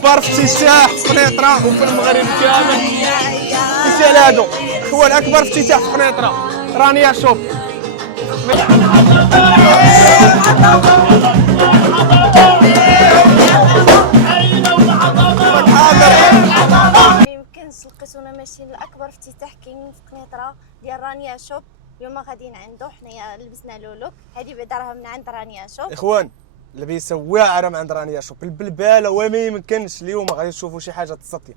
اكبر افتتاح في قنيطره وفي المغرب كامل. مثال هادو اخوان، اكبر افتتاح في قنيطره رانيا شوب. يمكنش لقيتونا ماشيين لاكبر افتتاح كاين في قنيطره ديال رانيا شوب. اليوم غاديين عنده، حنايا لبسنا لولوك، هذه بعدا راه من عند رانيا شوب. اخوان لبسه واعره من عند رانيا شوب البلباله، وما يمكنش اليوم غادي تشوفوا شي حاجه تسطيه.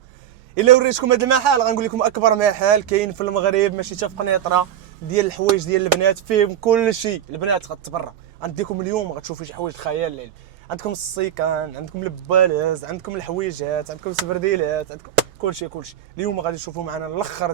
الا وريتكم هذا المحل غنقول لكم اكبر محل كاين في المغرب، ماشي حتى في قنيطره، ديال الحوايج ديال البنات، فيهم كل شيء. البنات غتبرع، غنديكم اليوم غتشوفوا شي حوايج خيال الليل. عندكم السيكان، عندكم البالز، عندكم الحويجات، عندكم السبرديلات، عندكم كلشي. اليوم غادي تشوفوا معنا الاخر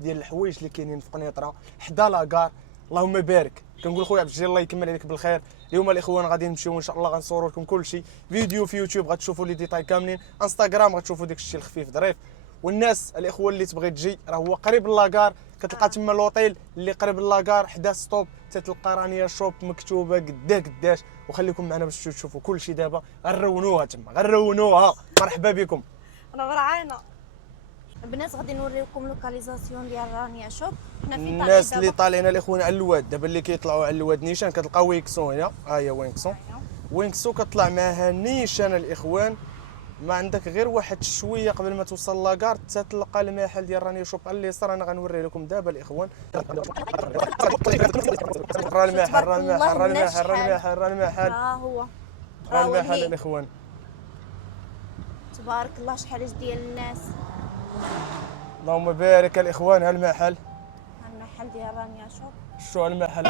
ديال الحوايج اللي كاينين في قنيطره حدا لاكار. اللهم بارك. كنقول خويا عبد الجليل الله يكمل عليك بالخير. اليوم الاخوان غادي نمشيو ان شاء الله غنصوروا لكم كلشي، فيديو في يوتيوب غتشوفوا لي ديتاي كاملين، انستغرام غتشوفوا داك الشيء الخفيف ظريف. والناس الاخوان اللي تبغي تجي راه هو قريب لاكار، كتلقى تما لوطيل اللي قريب لاكار حدا ستوب، تتلقى رانيا شوب مكتوبه قداش. وخليكم معنا باش تشوفوا كلشي. دابا غنرونوها تما، غنرونوها. مرحبا بكم. انا فرعانه البنات. غادي نوريكم لوكاليزاسيون ديال رانيا شوب. حنا في الناس اللي طالعين الاخوان على الواد دابا، اللي كيطلعوا على الواد نيشان كتلقى وينكسو هنا. ها هي وينكسو كطلع معها نيشان الاخوان. ما عندك غير واحد شويه قبل ما توصل لاكار تتلقى المحل ديال رانيا شوب على اليسار. انا غنوري لكم دابا الاخوان. راه المحل ها هو المحل الاخوان. تبارك الله شحال ديال الناس. اللهم بارك الاخوان. ها المحل ديال رانيا شوب. شو المحل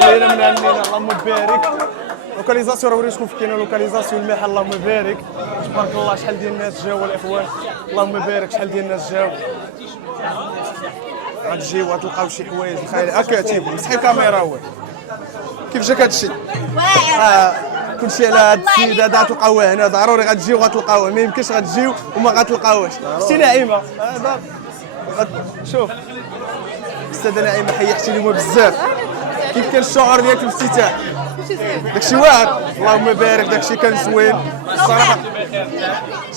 خلينا من هنينا اللهم بارك. لوكاليزاسيون راه وريتكم في كاينه لوكاليزاسيون الماحه اللهم بارك. تبارك الله شحال ديال الناس جاوا الاخوان، اللهم بارك شحال ديال الناس جاوا. غتجيو غتلقاو شي حوايج الخير هكا تيبو مسحي الكاميرا هو كيف جاك هادشي واعر كلشي على هاد السيد هذا غتلقاوه هنا ضروري غتجيو غتلقاوه ما يمكنش غتجيو وما غتلقاوهش. شتي نعيمه هذا شوف استاذه نعيمه حيحتي اليوم بزاف. كيف كان الشعور ديالك في الافتتاح؟ داكشي واعر اللهم بارك داكشي كان زوين الصراحه.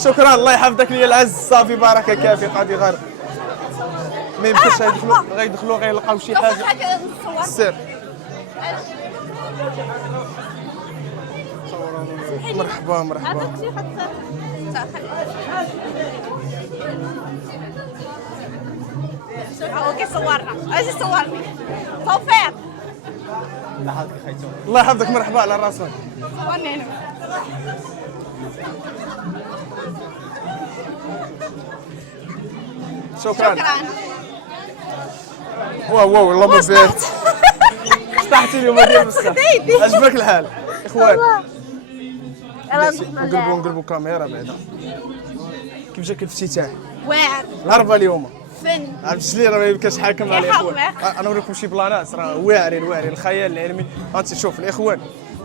شكرا الله يحفظك ليا العز صافي بركه كافي قاضي غير ما يمكنش غيدخلوا غيلقاو شي حاجه. سير مرحبا مرحبا. هو كيصورنا اجي صورني توفيق. الله يحفظك مرحبا على راسك. صورني هنا. شكرا. واو اللهم بارك. صحتي اليوم ديال بصح عجبك الحال اخوان. نقلبوا كاميرا بعدا. كيف جاك الافتتاح؟ واعر الهربه اليوم فن. عرفتش لي راه ما يمكنش حاكم على الاخوان. انا نوريكم شي بلانات راه واعرين الخيال العلمي. هانتي شوف الاخوان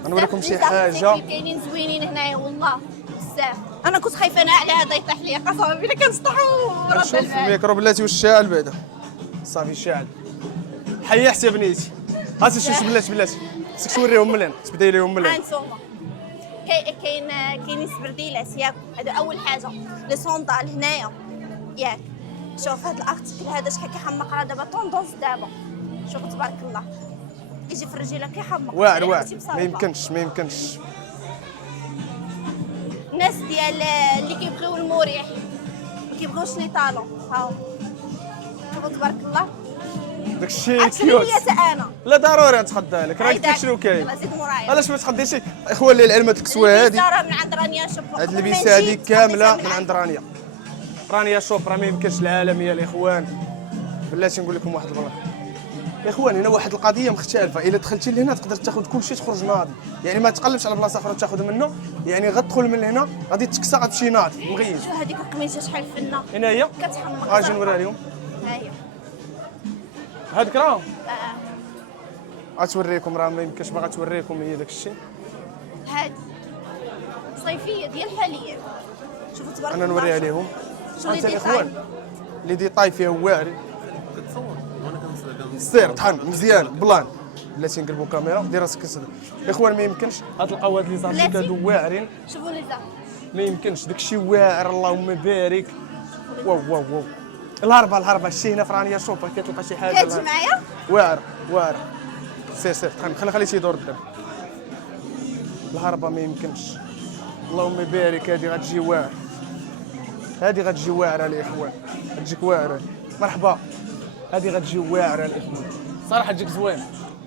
نوريكم شي حاجه كاينين زوينين هنايا والله بزاف. انا كنت خايفه انا على هذا يطيح لي قسما بالله كنسطحوا رب شوف البال. الميكرو بلاتي والشاعل بعدا صافي شاعل حيا حتى بنيتي. هانتي شوف بلاتي خصك توريهم من هنا تبداي لهم من هنا. هانتوما كاينين سبرديلات ياك هذا اول حاجه. لي صوندال هنايا ياك شوف هذا الارتيكل هذا شحال كيحمق راه دابا طوندونس دابا. شوف تبارك الله يجي في الرجيله كيحمق واعر ما يمكنش الناس ديال اللي كيبغيو المريح ما كيبغيوش لي طالون هاو شوف تبارك الله. داكشي كيوت. انا لا ضروري نتخدى لك راه قلت لك شنو كاين. يلاه زيد مورايا علاش ما تخديش اخوان اللي العلم هاد الكسوه هادي راه من عند رانيا شوف هاد اللبسه هادي كامله من عند رانيا شوف راه ما يمكنش العالميه الاخوان. بلاتي نقول لكم واحد البلاصه يا اخوان هنا واحد القضيه مختلفه. الا دخلتي لهنا تقدر تاخذ كل شيء تخرج ناضي يعني ما تقلبش على بلاصه اخرى تاخذ منه يعني غتدخل من هنا غادي تكسى غتمشي ناضي مغيب. شو هذيك القميصه شحال فنه هنا هي كتحمق. اجي نوريها لهم ها هي هاديك راه غتوريكم راه ما يمكنش باغا توريكم هي داك الشيء. هادي صيفيه ديال حاليا شوفوا تبارك الله. انا نوريها لهم شو اللي الاخوان اللي دي طاي فيها واعر. سير طحن مزيان بلان بلاتي نقلبوا كاميرا دير راسك كسر. الاخوان ما يمكنش غتلقاو هاد لي زارتيك هادو واعرين. شوفوا لي زعما ما يمكنش داكشي واعر اللهم بارك. واو الهربه الشي هنا في رانيا شوف كتلقى شي حاجه كتجي معايا واعر سير خلي تيدور قدام. الهربه ما يمكنش اللهم بارك. هذه غتجي واعره، هذه غتجي واعره الاخوان، غتجيك واعره. مرحبا. هذه غتجي واعره الاخوان، صراحه تجيك زوين.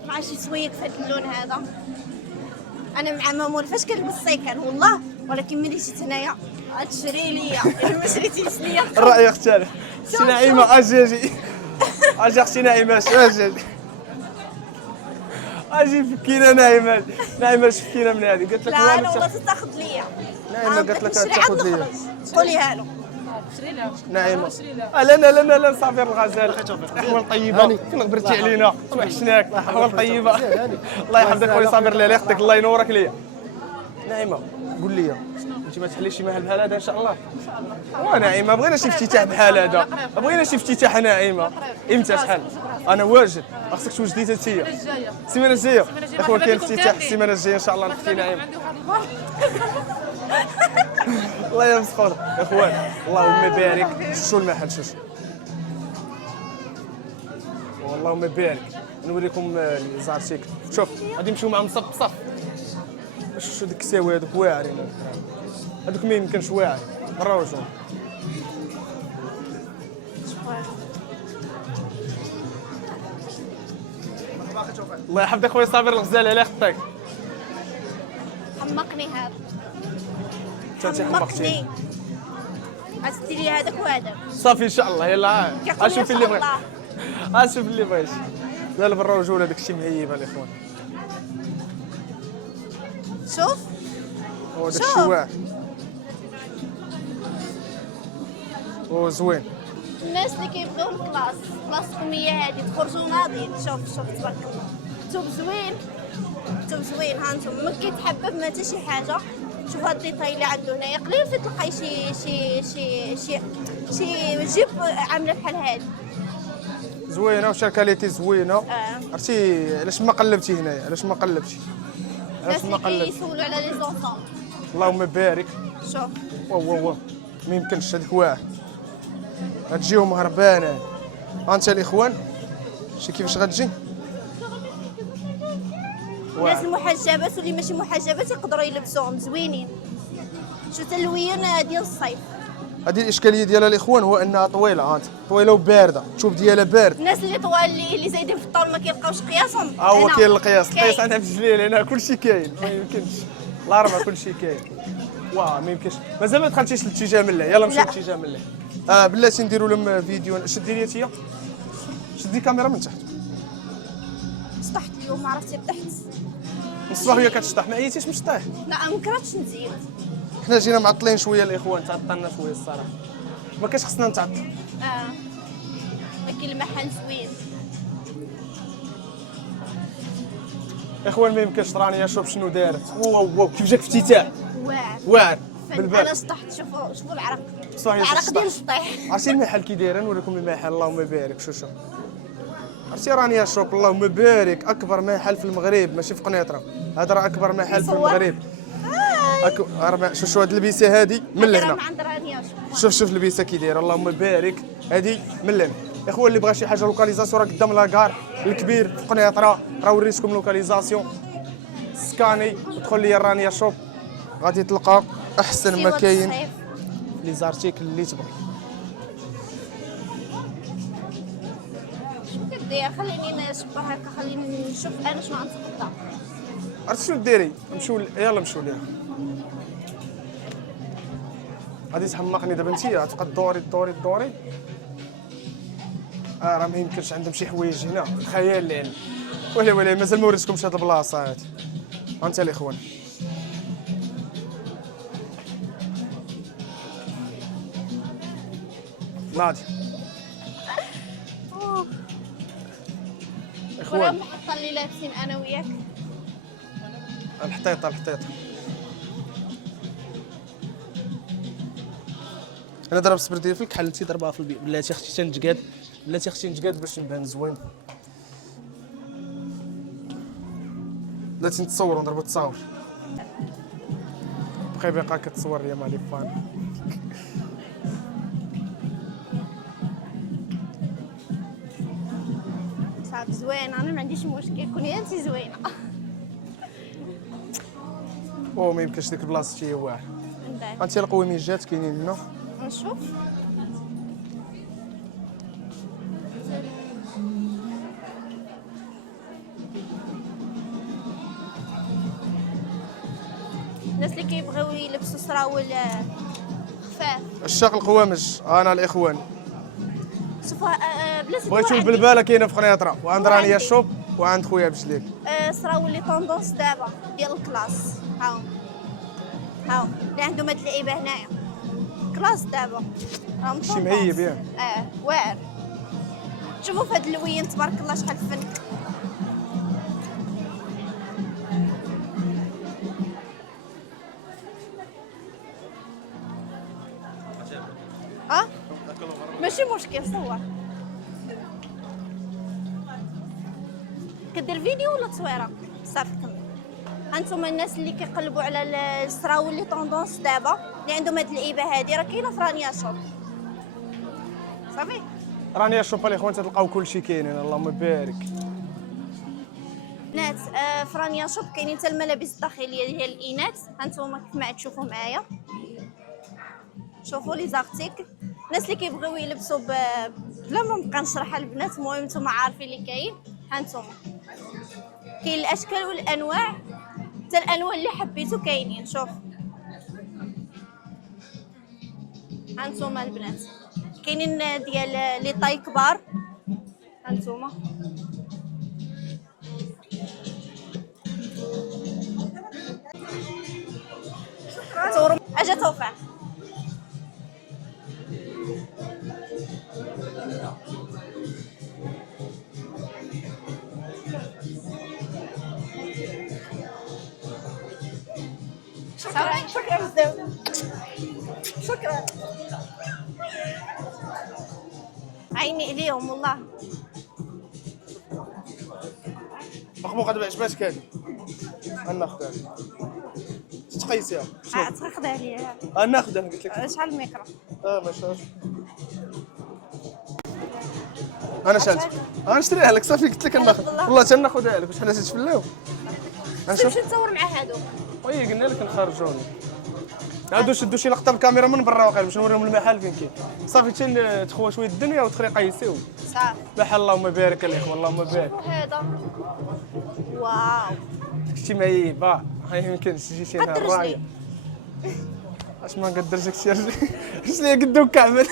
مع شي سويك في هذا اللون هذا. انا مع مامون فاش كنلبس سيكان والله، ولكن ملي جيت هنايا غتشري ليا الا ما شريتيش ليا. الراي اختلف. اختي نعيمه اجي اختي نعيمه اجي فكينا. نعيمه فكينا من هذه. قالت لك لا انا والو والله تاخذ ليا. نعيمه قالت لك تاخذ ليا. قوليها له. نعيمه لا صافي الغزال. احوال طيبه، فين غبرتي علينا توحشناك. احوال طيبه الله يحفظك خويا صابر. الله يخطيك، الله ينورك ليا. نعيمه قول لي انت ما تحليش شي محل بحال هذا ان شاء الله؟ نعيمه بغينا شي افتتاح بحال هذا، بغينا شي افتتاح. نعيمه امتى شحال؟ انا واجد. خاصك توجدي انت. السيمانه الجايه اخويا كاين افتتاح السيمانه الجايه ان شاء الله. نختي نعيمه الله يمسك خاطرك يا اخوان. اللهم بارك. شو المحل شوف اللهم بارك. نوريكم الزارتيك. شوف غادي نمشيو معهم صف بصف. شو ديك الساوي هذوك واعرين، هذوك ما يمكنش واعر. براو شوف الله يحفظك خويا صابر الغزال. على خطيك حمقني هذا. انت حمقتيني. غتدير لي هذاك وهذاك صافي ان شاء الله. يلا اشوف اللي بغيت، اشوف اللي بغيت. لا برا رجوله داك الشيء مهيب الاخوان. شوف هو داك الشيء واعر وزوين. الناس اللي كيبغيو الكلاس هي هذه تخرجوا ناضيين. شوف تبارك الله. ثوب زوين ها انتم. ما كيتحبب ما حتى شي حاجه. شوف هاد الديتاي اللي عنده هنايا قليل فين تلقاي شي جيب عامله بحال هادي زوينه وشا كاليتي زوينه. عرفتي علاش ما قلبتي هنايا؟ علاش ما قلبتي؟ الناس اللي كيسولوا على لي زونطون. اللهم بارك. شوف واو ما يمكنش هذيك واعر. غتجيهم هربانه. انت الاخوان شي كيفاش غتجي. الناس المحجبات واللي ماشي محجبات يقدروا يلبسوهم زوينين. شو تلوين ديال الصيف. هذه الاشكاليه ديالها الاخوان هو انها طويله. طويله وبارده. تشوف ديالها بارد. الناس اللي طوال اللي زايدين في الطول ما كيلقاوش قياسهم. هو كاين القياس. القياس عندنا في الجليل هنا كلشي كاين. ما يمكنش الاربعه كلشي كاين. واه ما يمكنش. مازال ما دخلتيش للاتجاه من الله. يلا نمشيو للاتجاه من الله. بلاتي نديروا لهم فيديو. شدي لي تيا، شدي الكاميرا من تحت. سطحت اليوم، عرفتي تحت من الصباح وهي كتشطح. ما عييتيش من الشطيح؟ لا ما كرهتش نزيد. حنا جينا معطلين شويه الاخوان. تعطلنا شويه الصراحه. ما كاش خصنا نتعطل. ولكن المحل زوين. اخوان ما يمكنش. راني شوف شنو دارت. واو كيف جاك افتتاح واعر بالبال. انا سطحت. شوفوا العرق ديال السطيح. عرفتي المحل كي داير؟ نوريكم المحل. اللهم بارك. شوف عرفتي راني شوف اللهم بارك. اكبر محل في المغرب ماشي في قنيطره. هذا راه اكبر محل في المغرب. شوف هاد اللبيسه هادي من لهنا. شوف اللبيسه كي دايره. اللهم بارك. هادي من لهنا. اخوان اللي بغى شي حاجه لوكاليزاسيون راه قدام لاكار الكبير في قنيطره. راه وريتكم لوكاليزاسيون. سكاني ودخل لي رانيا شوب غادي تلقى احسن ما كاين لي زارتيكل اللي تبغي. شنو كدير؟ خليني نشبه هكا. خليني نشوف انا شنو غنتقدر. عرفتي شنو ديري؟ يلا نمشيو ليها. غادي تحمقني دابا. انت غتبقى دوري. راه ما يمكنش. عندهم شي حوايج هنا خيال العلم. ولا مازال ما وريتكمش هاد البلاصه هادي. انت الاخوان ناضي اخوان. المحطه اللي لابسين انا وياك. الحطيطه انا ضرب السبرديه في الكحل. انت ضربها في البيت. بلاتي اختي تنجقاد باش نبان زوين. بلاتي نتصور ونضربوا التصاور. بقى كتصور ليا مع لي فان. صافي زوينه. انا ما عنديش مشكل. كوني انت زوينه. ما يمكنش ديك البلاصه هي واعره. باهي. انت القويميجات كاينين هنا. نشوف. الناس اللي كيبغيو يلبسوا سراول خفاف. عشاق القوامج انا الاخوان. شوفوا بلاصه بغيتو البلباله كاينه في قنيطره وعند رانيا شوب وعند خويا بجليل. سراول لي طوندونس دابا ديال الكلاس. هاو اللي عندهم هاد اللعيبه هنايا كلاس دابا راهم شي مهيب ياك. واعر. شوفوا في هاد اللوين تبارك الله شحال فن. ماشي مشكل صور. كدير فيديو ولا تصويره؟ صافي كمل. هانتوما الناس اللي كيقلبوا على السراول لي طوندونس دابا اللي عندهم هاد اللعيبه هادي راه كاينه في رانيا شوب. صافي رانيا شوب الاخوان تلقاو كلشي كاينين اللهم بارك. بنات في رانيا شوب كاينين حتى الملابس الداخليه ديال الاناث. هانتوما كيف ما تشوفوا معايا شوفوا لي زارتيكل. الناس اللي كيبغيو يلبسوا بلا ما نبقى نشرحها البنات. المهم نتوما عارفين اللي كاين. هانتوما كاين الاشكال والانواع حتى الالوان اللي حبيتو كاينين. شوف هانتوما البنات كاينين ديال لي طاي كبار. هانتوما صوروا اجا توفى. شكرا بزاف. شكرا. عيني عليهم والله. مخبوقه دابا عجباتك هادي؟ ناخذها تقيسيها. تاخذها ليا. ناخذها قلت لك. شحال الميكرو؟ ما شاء انا شالت. نشريها لك صافي قلت لك ناخذ. والله تناخذها لك. واش حنا تتفلاو؟ نشوف نتصور مع هادو. وي قلنا لك نخرجوني. هادو شدوا شي لقطه بالكاميرا من برا واقيلا باش نوريهم المحل فين كاين. صافي تخوى شويه الدنيا وتخري قيسيو. صافي. بحال اللهم بارك الاخوان اللهم بارك. هذا واو داكشي مهيب. ما يمكنش تجي شي نهار رايه. اش ما نقدرش داكشي رجلي قدو كعبل.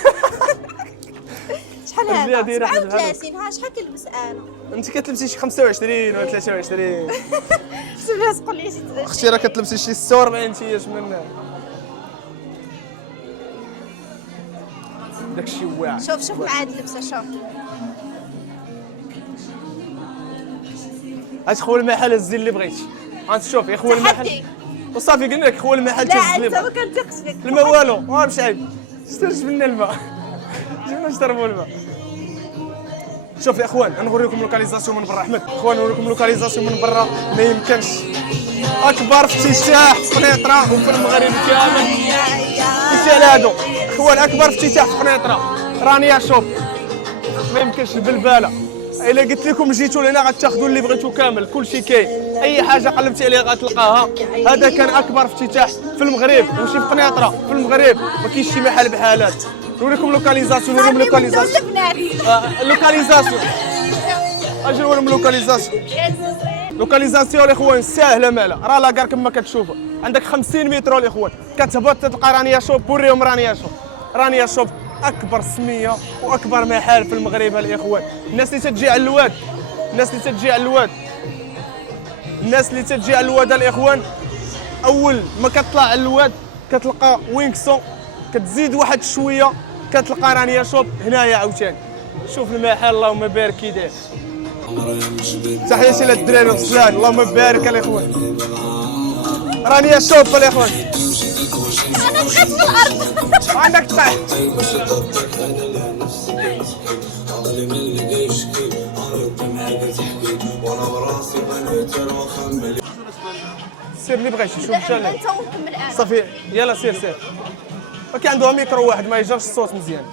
شحال هذا؟ 37. ها شحال كنلبس انا؟ انت كتلبسي شي 25 ولا 23. بس تقول لي شي اختي راه كتلبسي شي 46 انت من داكشي واعر. شوف مع هاد اللبسه. شوف هات خويا المحل هز اللي بغيتي. شوف يا خويا المحل وصافي قلنا لك خويا المحل لا تهز اللي انت ما كنثقش فيك. الماء والو ما مش عيب. جبنا الماء. جبنا نشربوا الماء. شوف يا اخوان نوريكم لوكاليزاسيون من برا. احمد اخوان نوريكم لوكاليزاسيون من برا ما يمكنش. اكبر افتتاح في قنيطره وفي المغرب كامل. قلت على هادو اخوان اكبر افتتاح في قنيطره رانيا شوب. ما يمكنش البلباله. الا قلت لكم جيتوا لهنا غتاخذوا اللي بغيتوا كامل. كلشي كاين. اي حاجه قلبتي عليها غتلقاها. هذا كان اكبر افتتاح في المغرب وشي في قنيطره في المغرب. ما كاينش شي محل بحال هذا. نوريكم لوكاليزاسيون. لوكاليزاسيون اجي نوريكم لوكاليزاسيون الاخوان ساهله مالا. راه لاكار كما كتشوفوا عندك 50 متر الاخوان كتهبط تلقى رانيا شوب. وريهم رانيا شوب. رانيا شوب اكبر سميه واكبر محل في المغرب الاخوان. الناس اللي تجي على الواد الناس اللي تجي على الواد الاخوان اول ما كتطلع على الواد كتلقى وينكسون. كتزيد واحد شويه كتلقى رانيا شوب هنايا عاوتاني. شوف المحل اللهم بارك كي داير. تحياتي للدراري والصلان اللهم بارك الاخوان. رانيا شوب الاخوان. انا بقيت في الارض. عندك طيح. سير اللي بغيتي شوف شحال انت ونكمل انا. صافي يلا سير. كي عنده ميكرو واحد ما يجرش الصوت مزيان.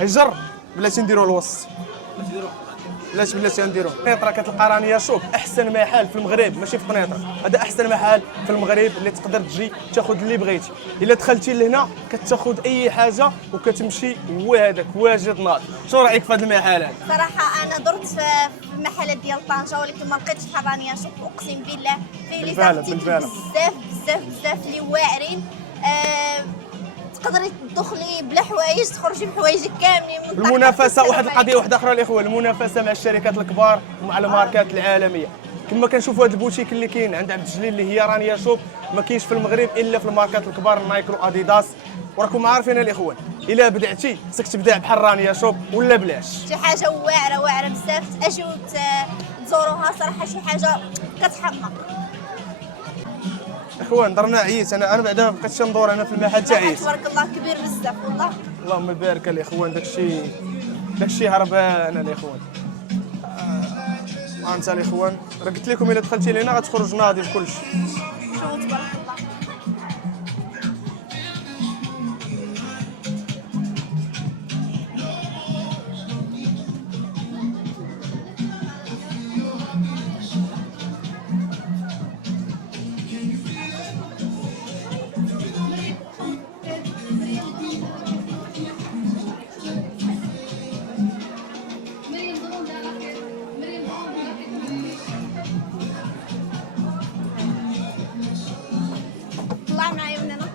يجر بلاتي نديرو الوسط. علاش بلاتي غنديرو قنيطره كتلقى رانيا شوف احسن محل في المغرب ماشي في قنيطره، هذا احسن محل في المغرب اللي تقدر تجي تاخذ اللي بغيتي. الا دخلتي لهنا كتاخذ اي حاجه وكتمشي هو هذاك واجد ناض. شنو رايك في هذا المحل هذا؟ صراحه انا درت في المحلات ديال طنجه ولكن ما لقيتش بحال رانيا شوف اقسم بالله فيه لي زارتيكل بزاف اللي واعرين. تقدري تدخلي بلا حوايج تخرجي بحوايجك كاملين من المنافسه. واحد القضيه واحده اخرى الاخوان، المنافسه مع الشركات الكبار ومع الماركات العالميه. كما كنشوفوا هذا البوتيك اللي كاين عند عبد الجليل اللي هي رانيا شوب ما كاينش في المغرب الا في الماركات الكبار نايك واديداس. وراكم عارفين الاخوان الا بدعتي خصك تبدا بحال رانيا شوب ولا بلاش. شي حاجه واعره بزاف اجيو تزوروها صراحه شي حاجه كتحمق. اخوان درنا عييت انا بعدا بقيت ندور انا في المحل تاع عييت. تبارك الله كبير بزاف والله. اللهم بارك الاخوان داكشي هربان الاخوان. انت الاخوان راه قلت لكم الا دخلتي لهنا غتخرج ناضي بكلشي. شوفوا تبارك الله. طلع معايا من هنا.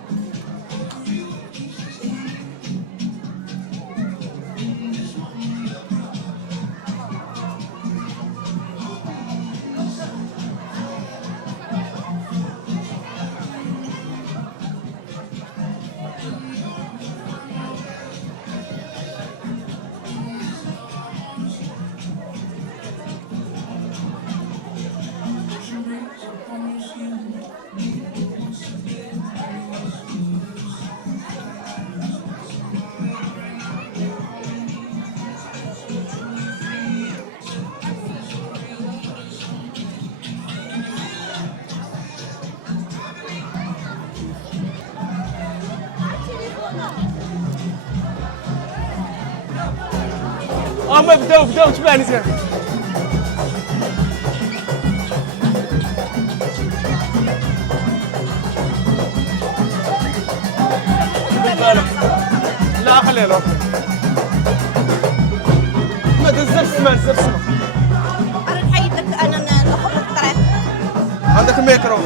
ما بداو تبعني سير. لا خليه له ما تزرش ما انا نحيد لك انا ندخل لك الطريق. عندك الميكرو.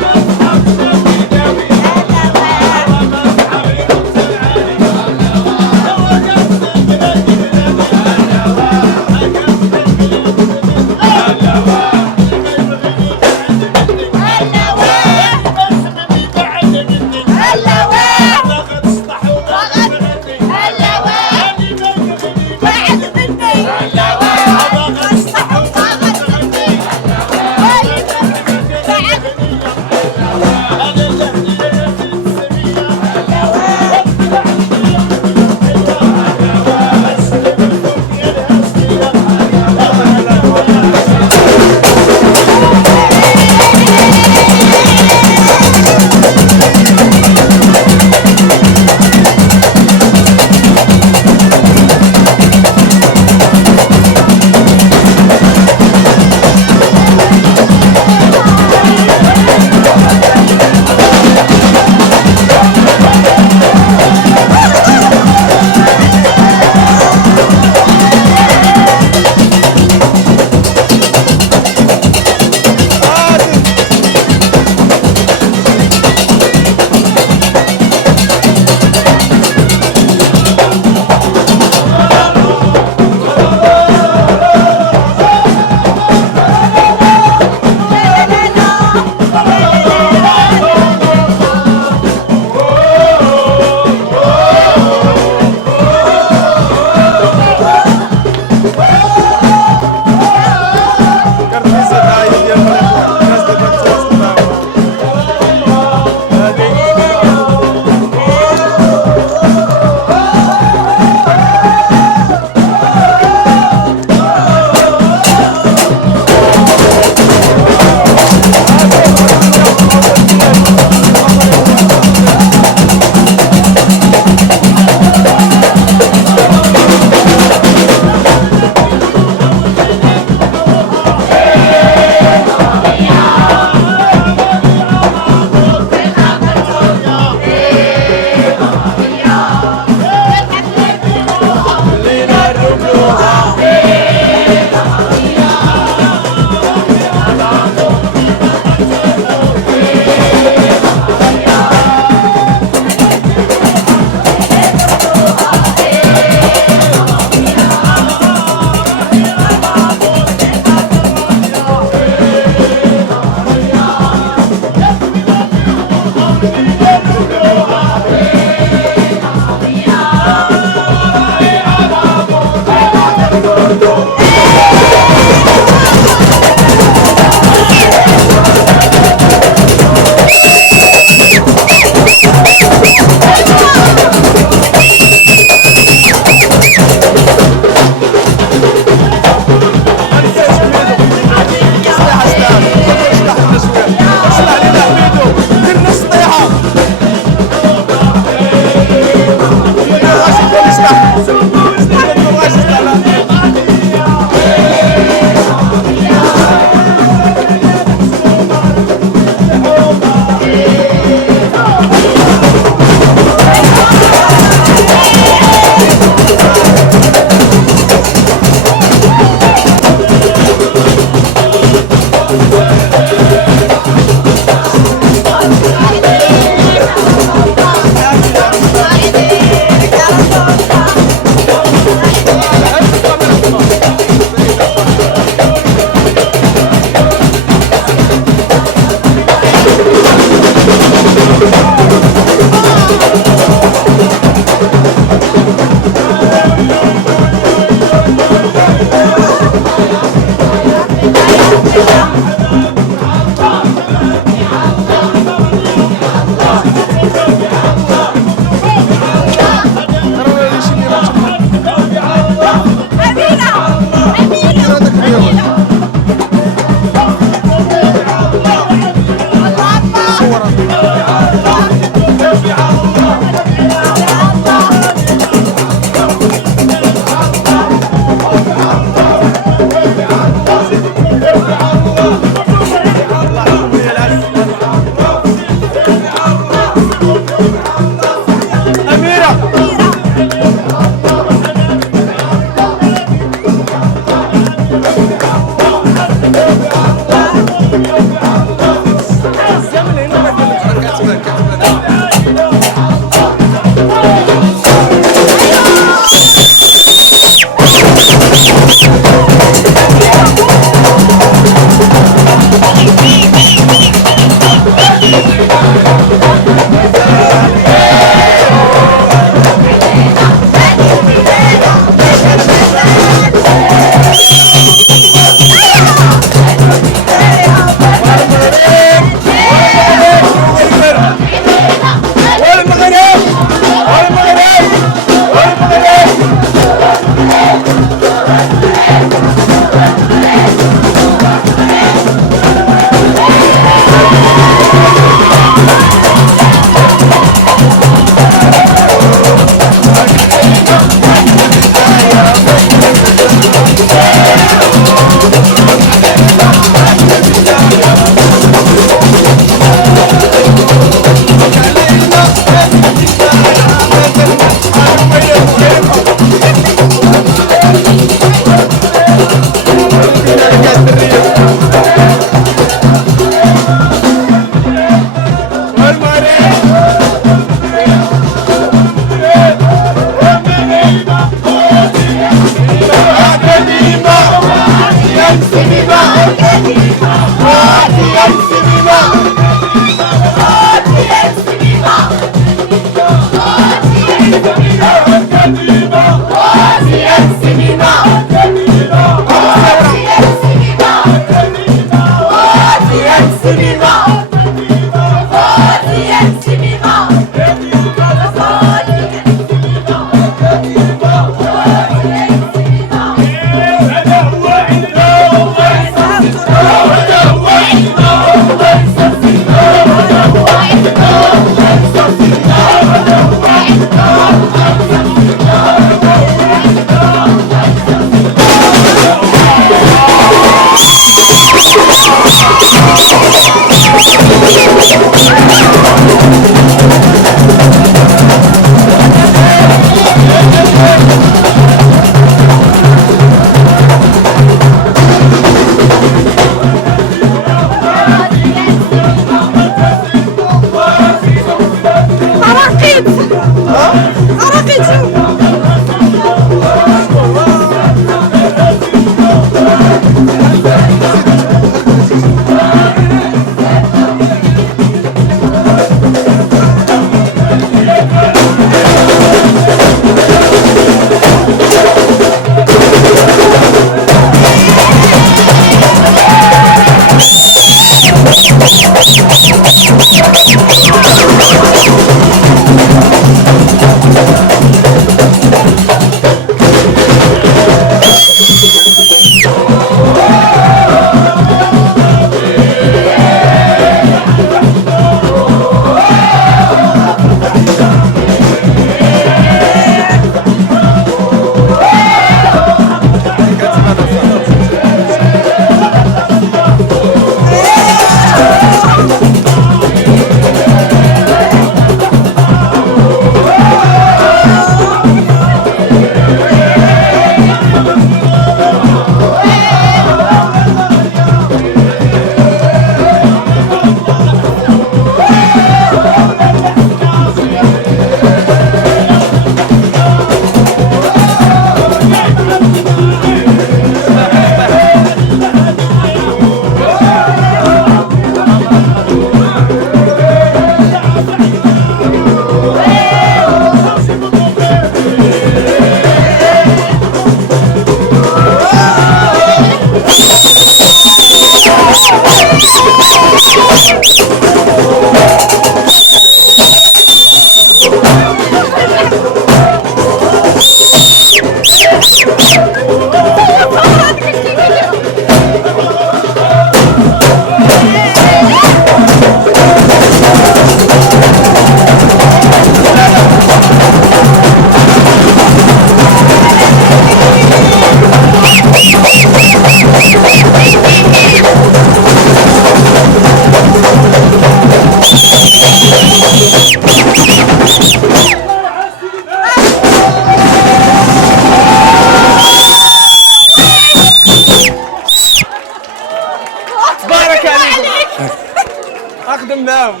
معاهم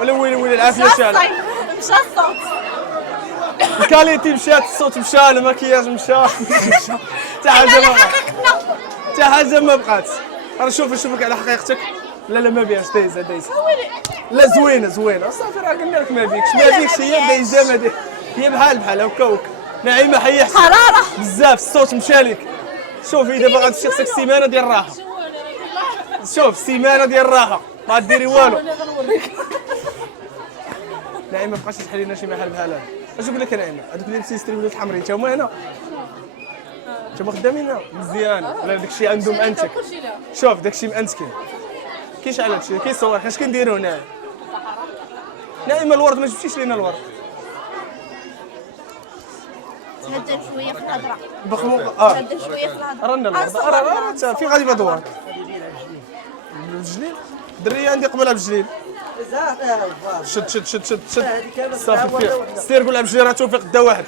ولا ويلي العافيه شاعله مشى الصوت. الكاليتي مشات، الصوت مشى، المكياج مشى حتى حاجه ما بقات، حتى حاجه ما بقات. راه شوفك على حقيقتك. لا ما بيهاش، دايزه لا زوينه صافي. راه قلنا لك ما بيكش هي دايزه، ما هي بحال هكا نعيمه حيه حراره بزاف. الصوت مشى لك. شوفي دابا غتمشي خصك سيمانه ديال الراحه. شوف سيمانه ديال الراحه ما ديري والو. نعيمه مابقاش تحل لنا شي محل بحال هذا. اش نقول لك نعيمه، هذوك اللي مسيستري ولاد الحمرين تا هما هنا، تا هما خدامين هنا مزيان. ولا داكشي عندهم انتك. شوف داكشي مانتكين. كاينش على هادشي كيصور. اش كنديروا هنا؟ نعيمه الورد ما جبتيش لينا الورد. تهدر شويه في الهضره. بخموق تهدر شويه في الهضره. رانا الورد راه في غادي بدوار بجليل. الدريه عندي قبلها بجليل. شد صافي فيه. سير قول لها بجليل راه توفيق دا واحد.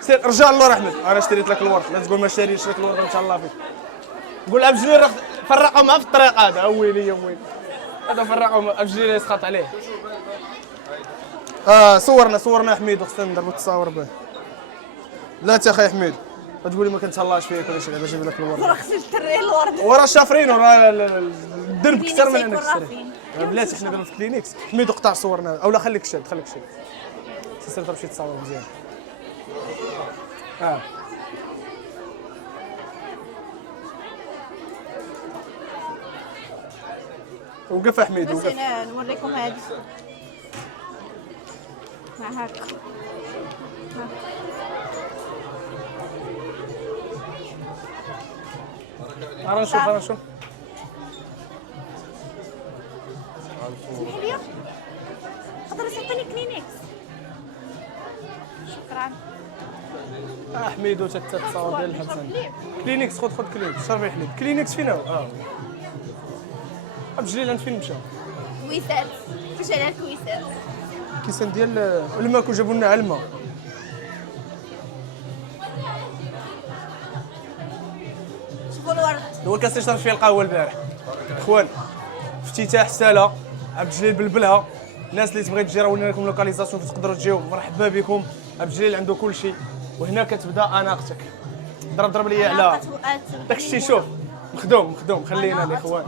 سير رجع الله رحمك. انا اشتريت لك الورد، لا تقول ما شاريش لك الورد ان شاء الله فيك. قول لها بجليل راه فرقوا معاه في الطريق هذا. ويلي يا ويلي هذا فرقوا مع بجليل يسقط عليه. صورنا حميد وخصنا نضربوا التصاور به. لا تا اخي حميد ما تقولي ما كنتهلاش فيك ولا شي لعبه. جيب لك الورد راه خصني نشري الورد. وراه شافرين وراه الدرب اكثر من انا كنشري. بلاتي حنا دابا في كلينيكس. حميد قطع صورنا اولا خليك شاد سير تمشي تصاور مزيان. وقف حميد بس وقف. نوريكم هذه مع هكا. انا نشوف سمحي لي تقدر تعطيني كلينكس؟ شكرا. حميد وتصاور ديال الحبسان. كلينيكس خذ كلينيكس. شربي حليب. كلينيكس فين هو؟ بجليل انت فين مشى؟ كويسات. فاش على الكويسات؟ كيسان ديال الماء كون جابوا لنا الماء. شوفوا الورد. هو كاس اللي شربت فيه القهوه البارح. اخوان افتتاح ساله عبد الجليل بلبلها. الناس اللي تبغي تجي راه ولينا لكم لوكاليزاسيون تقدروا تجيو. مرحبا بكم. عبد الجليل عنده كل شيء وهنا كتبدا اناقتك. ضرب لي على داك الشيء. شوف مخدوم خلينا الاخوان.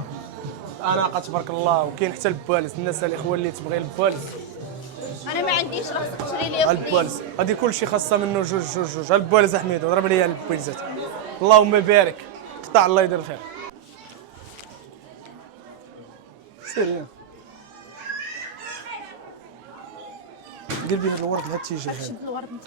اناقه تبارك الله. وكاين حتى البوالس. الناس الاخوان اللي تبغي البوالس انا ما عنديش، راه تشري لي البوالس هذه كل شيء خاصه منه جوج. البوالس احمد ضرب لي البوالزات. اللهم بارك. قطع الله يدير الخير. سير دير بيه الورد لهاد التيجي هذا. شد الورد انت.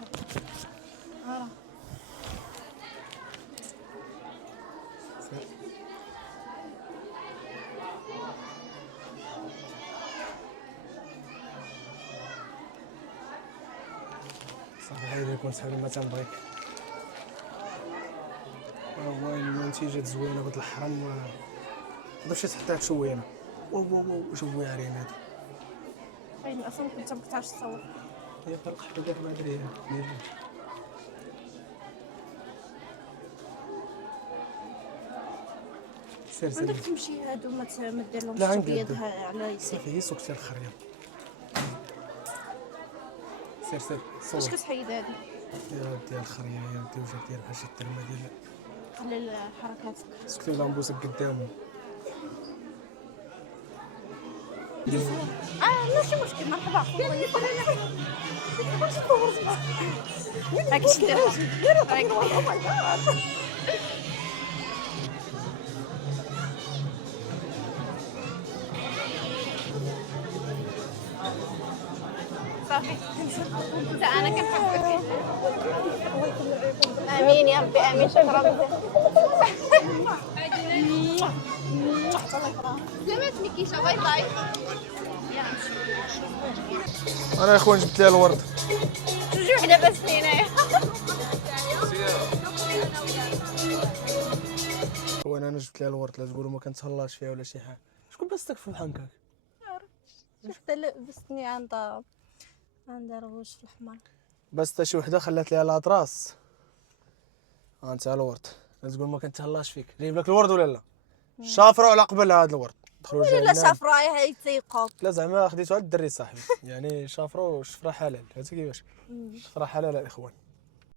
صافي هاي يكون صاحبي ما تنبغيك. هو المنتجات زوينه بهاد الحرم. باش تحطيها شوينه. واو شوفوا يا ريم هادي. باين اصلا كنت ما كنتش تصور. هي بحال القحبه ديال ما ادري سير عندك تمشي هادو ما دير لهمش لا تبيض على يسار. صافي هي سكتي الخريه. سير صور. اش كتحيد هادي؟ ديال الخريه يا ودي وجهك ديال حاجه الترمه ديال خلي حركاتك. سكتي ولا نبوسك قدامه. ماشي مشكل. مرحبا. راكي دير او ماي جاد. صافي انا كنحبك. امين يا ربي امين. شكرا. سلامات ميكيشا. باي باي. انا يا اخوان جبت لها الورد. جوج وحده بس هنايا. وانا جبت لها الورد. لا تقولوا ما كنتهلاش فيها ولا شي حاجه. شكون باستك في الحال هكاك؟ شفت لبستني عندها رغوش في الحمر. بس حتى شي وحده خلات ليها لاطراس. انت الورد. لا تقول ما كنتهلاش فيك. جايب لك الورد ولا لا؟ شافروا على قبل هذا الورد. خروجه لا هنا. شافراي هاي تيقوب. لا زعما خديتو على الدري صاحبي يعني شافرو الشفره حلال، عرفتي كيفاش؟ الشفره حلال الاخوان.